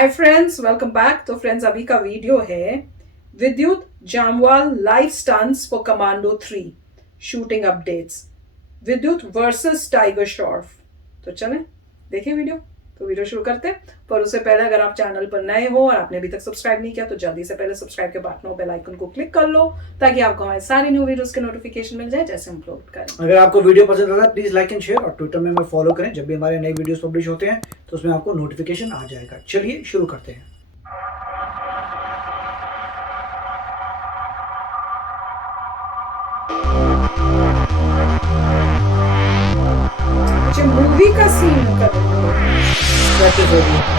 हाय friends, welcome back. तो friends, अभी का वीडियो है Vidyut Jammwal live stunts for Commando 3 shooting updates, Vidyut versus Tiger Shroff. तो चलें देखें वीडियो। तो वीडियो शुरू करते हैं, पर उससे पहले अगर आप चैनल पर नए हो और आपने अभी तक सब्सक्राइब नहीं किया तो जल्दी से पहले सब्सक्राइब के बटन और बेल आइकन को क्लिक कर लो ताकि आपको हमारे सारे न्यू वीडियोस के नोटिफिकेशन मिल जाए जैसे हम अपलोड करें। अगर आपको वीडियो पसंद आता है प्लीज लाइक एंड शेयर और ट्विटर में हमें फॉलो करें। जब भी हमारे नए वीडियोस पब्लिश होते हैं तो उसमें आपको नोटिफिकेशन आ जाएगा। चलिए शुरू करते हैं। मुझे मूवी का सीन कर प्रैक्टिस हो गई।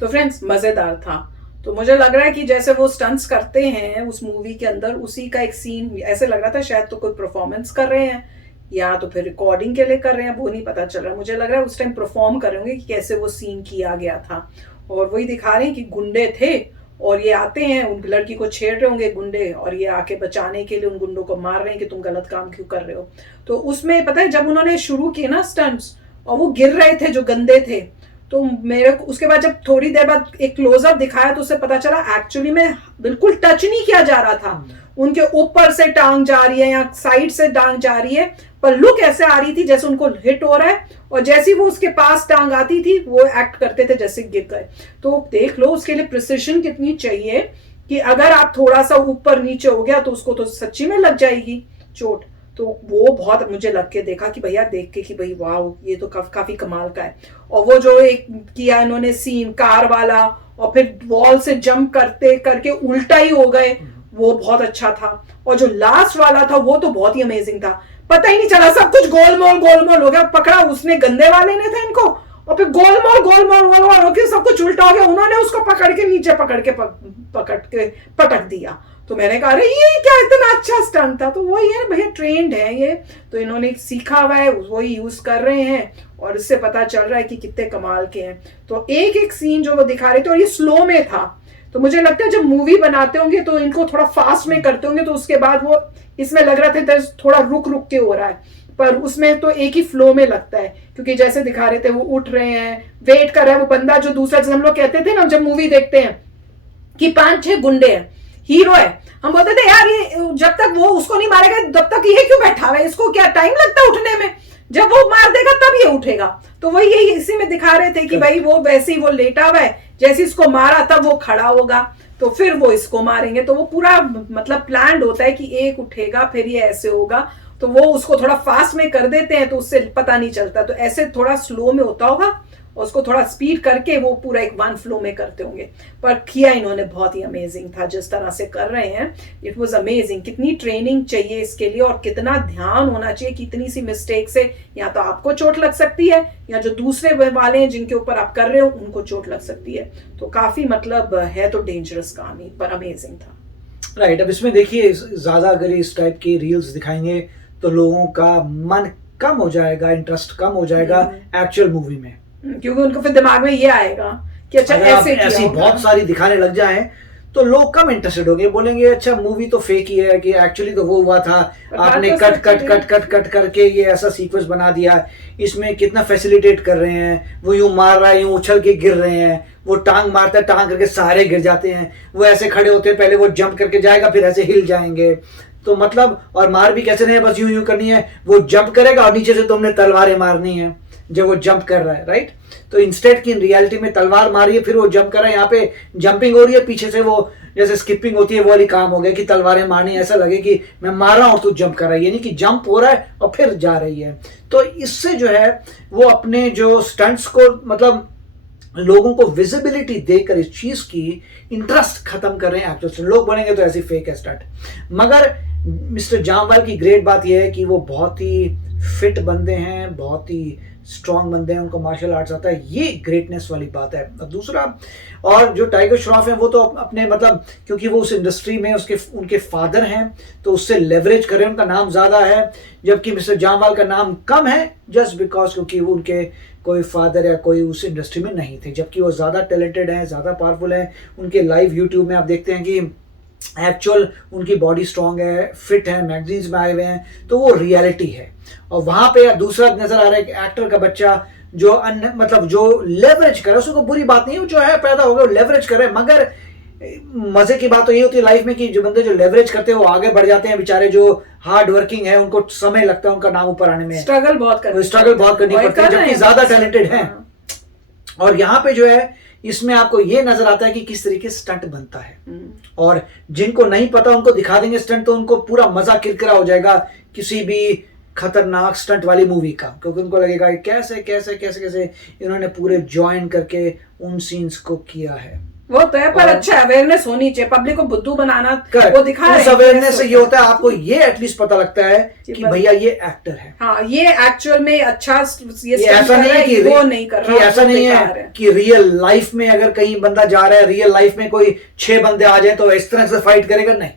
तो फ्रेंड्स, मजेदार था। तो मुझे लग रहा है कि जैसे वो स्टंट्स करते हैं उस मूवी के अंदर, उसी का एक सीन ऐसे लग रहा था। शायद तो कोई परफॉर्मेंस कर रहे हैं या तो फिर रिकॉर्डिंग के लिए कर रहे हैं, वो नहीं पता चल रहा। मुझे लग रहा है उस टाइम परफॉर्म कर रहे होंगे कि कैसे वो सीन किया गया था। और वही दिखा रहे हैं कि गुंडे थे और ये आते हैं, उन लड़की को छेड़ रहे होंगे गुंडे, और ये आके बचाने के लिए उन गुंडों को मार रहे हैं कि तुम गलत काम क्यों कर रहे हो। तो उसमें पता है, जब उन्होंने शुरू किए ना स्टंट्स और वो गिर रहे थे जो गंदे थे, तो मेरे को उसके बाद जब थोड़ी देर बाद एक क्लोजअप दिखाया तो उससे पता चला एक्चुअली में बिल्कुल टच नहीं किया जा रहा था। उनके ऊपर से टांग जा रही है या साइड से टांग जा रही है, पर लुक ऐसे आ रही थी जैसे उनको हिट हो रहा है, और जैसी वो उसके पास टांग आती थी वो एक्ट करते थे जैसे गिर गए। तो देख लो उसके लिए प्रिसिशन कितनी चाहिए कि अगर आप थोड़ा सा ऊपर नीचे हो गया तो उसको तो सच्ची में लग जाएगी चोट। तो वो बहुत मुझे लग के देखा कि भैया, देख के कि भाई वाह, ये तो काफी कमाल का है। और वो जो एक किया इन्होंने सीन कार वाला और फिर वॉल से जंप करते करके उल्टा ही हो गए, वो बहुत अच्छा था। और जो लास्ट वाला था वो तो बहुत ही अमेजिंग था। पता ही नहीं चला, सब कुछ गोलमोल हो गया। पकड़ा उसने, गंदे वाले ने था इनको, और फिर गोलमोल होके सब कुछ उल्टा हो गया। उन्होंने उसको पकड़ के नीचे पकड़ के पटक दिया। तो मैंने कहा अरे ये क्या इतना अच्छा स्टंट था। तो वही है भैया, ट्रेंड है ये, तो इन्होंने सीखा हुआ है, वही यूज कर रहे हैं और इससे पता चल रहा है कि कितने कमाल के हैं। तो एक एक सीन जो वो दिखा रहे थे और ये स्लो में था, तो मुझे लगता है जब मूवी बनाते होंगे तो इनको थोड़ा फास्ट में करते होंगे, तो उसके बाद वो इसमें लग रहा था थोड़ा रुक रुक के हो रहा है, पर उसमें तो एक ही फ्लो में लगता है। क्योंकि जैसे दिखा रहे थे वो उठ रहे हैं, वेट कर रहा है वो बंदा जो दूसरा, जैसे हम लोग कहते थे ना जब मूवी देखते हैं कि 5-6 गुंडे हैं, हीरो है, हम बोलते थे यार ये जब तक वो उसको नहीं मारेगा तब तक ये क्यों बैठा हुआ है, इसको क्या टाइम लगता है उठने में, जब वो मार देगा तब ये उठेगा। तो वही यही इसी में दिखा रहे थे कि भाई वो वैसे ही वो लेटा हुआ है, जैसे इसको मारा तब वो खड़ा होगा, तो फिर वो इसको मारेंगे। तो वो पूरा मतलब प्लान्ड होता है कि एक उठेगा फिर ये ऐसे होगा, तो वो उसको थोड़ा फास्ट में कर देते हैं तो उससे पता नहीं चलता, तो ऐसे थोड़ा स्लो में होता होगा, उसको थोड़ा स्पीड करके वो पूरा एक वन फ्लो में करते होंगे। पर किया इन्होंने बहुत ही अमेजिंग था जिस तरह से कर रहे हैं, इट वाज अमेजिंग। कितनी ट्रेनिंग चाहिए इसके लिए और कितना ध्यान होना चाहिए कि इतनी सी मिस्टेक से या तो आपको चोट लग सकती है या जो दूसरे वाले हैं जिनके ऊपर आप कर रहे हो उनको चोट लग सकती है। तो काफी मतलब है तो डेंजरस काम ही, पर अमेजिंग था। राइट, अब इसमें देखिए ज्यादा अगर इस टाइप की रील्स दिखाएंगे तो लोगों का मन कम हो जाएगा, इंटरेस्ट कम हो जाएगा एक्चुअल मूवी में, क्योंकि उनको फिर दिमाग में ये आएगा कि अच्छा ऐसी बहुत सारी दिखाने लग जाए तो लोग कम इंटरेस्टेड हो गए, बोलेंगे अच्छा मूवी तो फेक ही है, कि एक्चुअली तो वो हुआ था, आपने cut cut cut cut cut करके ये ऐसा सीक्वेंस बना दिया, इसमें कितना फैसिलिटेट कर रहे हैं, वो यूं मार रहा है, यूं उछल के गिर रहे हैं, वो टांग मारता है, टांग करके सारे गिर जाते हैं, वो ऐसे खड़े होते हैं, पहले वो जंप करके जाएगा फिर ऐसे हिल जाएंगे, तो मतलब और मार भी कैसे नहीं है, बस यूं यूं करनी है, वो जंप करेगा और नीचे से तुमने तलवारें मारनी है जब वो जंप कर रहा है, राइट। तो इंस्टेड की रियलिटी में तलवार मारी है फिर वो जंप कर रहा है, यहाँ पे जंपिंग हो रही है, पीछे से वो जैसे स्किपिंग होती है वो वाली काम हो गया कि तलवारें मारनी, ऐसा लगे कि मैं मार रहा हूं और तू जंप कर रहा है, यानी कि जंप हो रहा है और फिर जा रही है। तो इससे जो है वो अपने जो स्टंट्स को मतलब लोगों को विजिबिलिटी देकर इस चीज की इंटरेस्ट खत्म कर रहे हैं एक्टर्स। लोग बनेंगे तो ऐसी फेक है स्टंट। मगर मिस्टर जामवाल की ग्रेट बात यह है कि वो बहुत ही फिट बंदे हैं, बहुत ही स्ट्रॉन्ग बंदे हैं, उनको मार्शल आर्ट्स आता है, ये ग्रेटनेस वाली बात है। अब दूसरा, और जो टाइगर श्रॉफ है वो तो अपने मतलब क्योंकि वो उस इंडस्ट्री में उनके फादर हैं तो उससे लेवरेज करें, उनका नाम ज्यादा है, जबकि मिस्टर जामवाल का नाम कम है जस्ट बिकॉज क्योंकि वो उनके कोई फादर या कोई उस इंडस्ट्री में नहीं थे, जबकि वो ज्यादा टैलेंटेड हैं, ज्यादा पावरफुल हैं। उनके लाइव यूट्यूब में आप देखते हैं कि एक्चुअल उनकी बॉडी स्ट्रांग है, फिट है, मैगजीन्स में आए हुए हैं, तो वो रियलिटी है। और वहां पे दूसरा नजर आ रहा है कि एक्टर का बच्चा जो मतलब जो लेवरेज करे, उसको बुरी बात नहीं है, जो है पैदा हो गया लेवरेज करे, मगर मजे की बात तो ये होती है लाइफ में कि जो बंदे जो लेवरेज करते हैं वो आगे बढ़ जाते हैं, बेचारे जो हार्ड वर्किंग है उनको समय लगता है उनका नाम ऊपर आने में, स्ट्रगल बहुत करनी पड़ती है, जबकि ज्यादा टैलेंटेड है। और यहाँ पे जो है इसमें आपको ये नजर आता है कि किस तरीके से स्टंट बनता है, और जिनको नहीं पता उनको दिखा देंगे स्टंट तो उनको पूरा मजा किरकिरा हो जाएगा किसी भी खतरनाक स्टंट वाली मूवी का, क्योंकि उनको लगेगा कैसे कैसे कैसे कैसे इन्होंने पूरे ज्वाइन करके उन सीन्स को किया है। वो तो है, पर अच्छा अवेयरनेस होनी चाहिए, पब्लिक को बुद्धू बनाना वो दिखा रहे हैं। अवेयरनेस से ये होता है आपको ये एटलीस्ट पता लगता है कि भैया ये एक्टर है, हाँ ये एक्चुअल में अच्छा ये ऐसा नहीं है कि वो नहीं कर रहा, ऐसा नहीं है कि रियल लाइफ में अगर कहीं बंदा जा रहा है, रियल लाइफ में कोई 6 बंदे आ जाए तो इस तरह से फाइट करेगा, नहीं।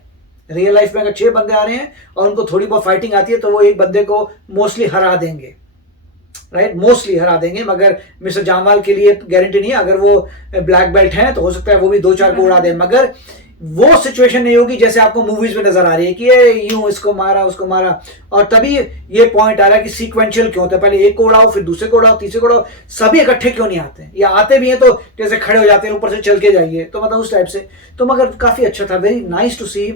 रियल लाइफ में अगर 6 बंदे आ रहे हैं और उनको थोड़ी बहुत फाइटिंग आती है तो वो एक बंदे को मोस्टली हरा देंगे, राइट, मोस्टली हरा देंगे। मगर मिस्टर जामवाल के लिए गारंटी नहीं है, अगर वो ब्लैक बेल्ट हैं तो हो सकता है वो भी 2-4 को उड़ा दे, मगर वो सिचुएशन नहीं होगी जैसे आपको मूवीज में नजर आ रही है कि ये यूं इसको मारा उसको मारा। और तभी ये पॉइंट आ रहा है कि सीक्वेंशियल क्यों होता है, पहले एक को उड़ाओ फिर दूसरे को उड़ाओ तीसरे को उड़ाओ, सभी इकट्ठे क्यों नहीं आते हैं, या आते भी हैं तो जैसे खड़े हो जाते हैं ऊपर से चल के जाइए, तो मतलब उस टाइप से। तो मगर काफी अच्छा था, वेरी नाइस टू सी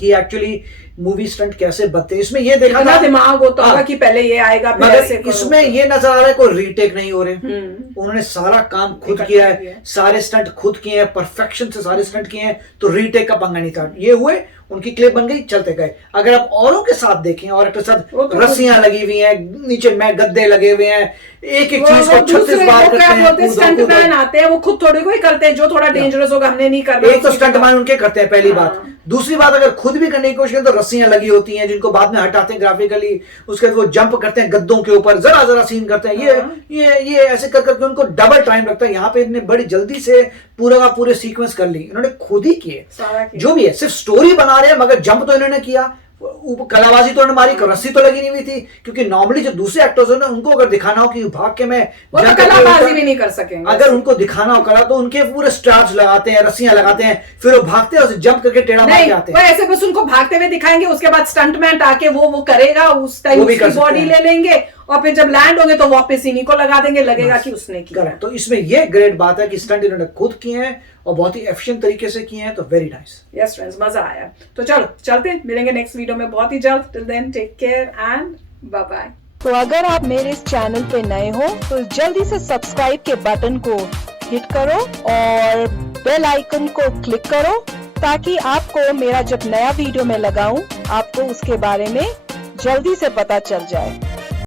कि एक्चुअली मूवी स्टंट कैसे बनते हैं। इसमें ये देखा था दिमाग होता होगा कि पहले ये आएगा फिर मगर ऐसे इसमें ये नजर आ रहा है कोई रीटेक नहीं हो रहे, उन्होंने सारा काम खुद किया है, सारे स्टंट खुद किए हैं, परफेक्शन से सारे स्टंट किए हैं, तो रीटेक का पंगा नहीं था। ये हुए, उनकी क्लिप बन गई, चलते गए। अगर आप औरों के साथ देखें और के साथ रस्सियां लगी हुई हैं, नीचे में गद्दे लगे हुए हैं, एक एक चीज को 36 बार करते हैं, स्टंटमैन आते हैं वो खुद थोड़ी कोई करते हैं जो थोड़ा डेंजरस होगा, हमने नहीं करना। एक तो स्टंटमैन उनके करते हैं, पहली बात। दूसरी बात, अगर खुद भी करने की कोशिश करें तो रस्सियां लगी होती हैं जिनको बाद में हटाते हैं ग्राफिकली, उसके बाद वो जंप करते हैं गद्दों के ऊपर, जरा जरा सीन करते हैं, ये ऐसे कर करके उनको डबल टाइम लगता है। यहाँ पे इन्होंने बड़ी जल्दी से पूरा का पूरे सीक्वेंस कर ली, इन्होंने खुद ही किए जो भी है, सिर्फ स्टोरी बना रहे हैं मगर जंप तो इन्होंने किया, कलाबाजी तो उन्होंने मारी, रस्सी तो लगी नहीं हुई थी, क्योंकि नॉर्मली जो दूसरे एक्टर्स हैं उनको अगर दिखाना हो कि भाग के मैं कलाबाजी भी नहीं कर सकेंगे, अगर उनको दिखाना हो कला तो उनके पूरे स्ट्रैप्स लगाते हैं, रस्सियां लगाते हैं, फिर वो भागते हैं और जंप करके टेढ़ा मार के आते हैं। ऐसे बस उनको भागते हुए दिखाएंगे, उसके बाद स्टंटमैन आके वो करेगा, उस टाइम उसकी बॉडी ले लेंगे और फिर जब लैंड होंगे तो वापस इन्हीं को लगा देंगे, लगेगा कि उसने किया। करेक्ट। तो इसमें ये ग्रेट बात है कि स्टंट इन्होंने खुद किए हैं और बहुत ही एफिशिएंट तरीके से किए हैं, तो वेरी नाइस। यस फ्रेंड्स, मजा आया। तो चलो चलते हैं, मिलेंगे नेक्स्ट वीडियो में बहुत ही जल्द। Till then take care and bye bye. तो अगर आप मेरे इस चैनल पे नए हो तो जल्दी से सब्सक्राइब के बटन को हिट करो और बेल आइकन को क्लिक करो, ताकि आपको मेरा जब नया वीडियो मैं लगाऊं आपको उसके बारे में जल्दी से पता चल जाए।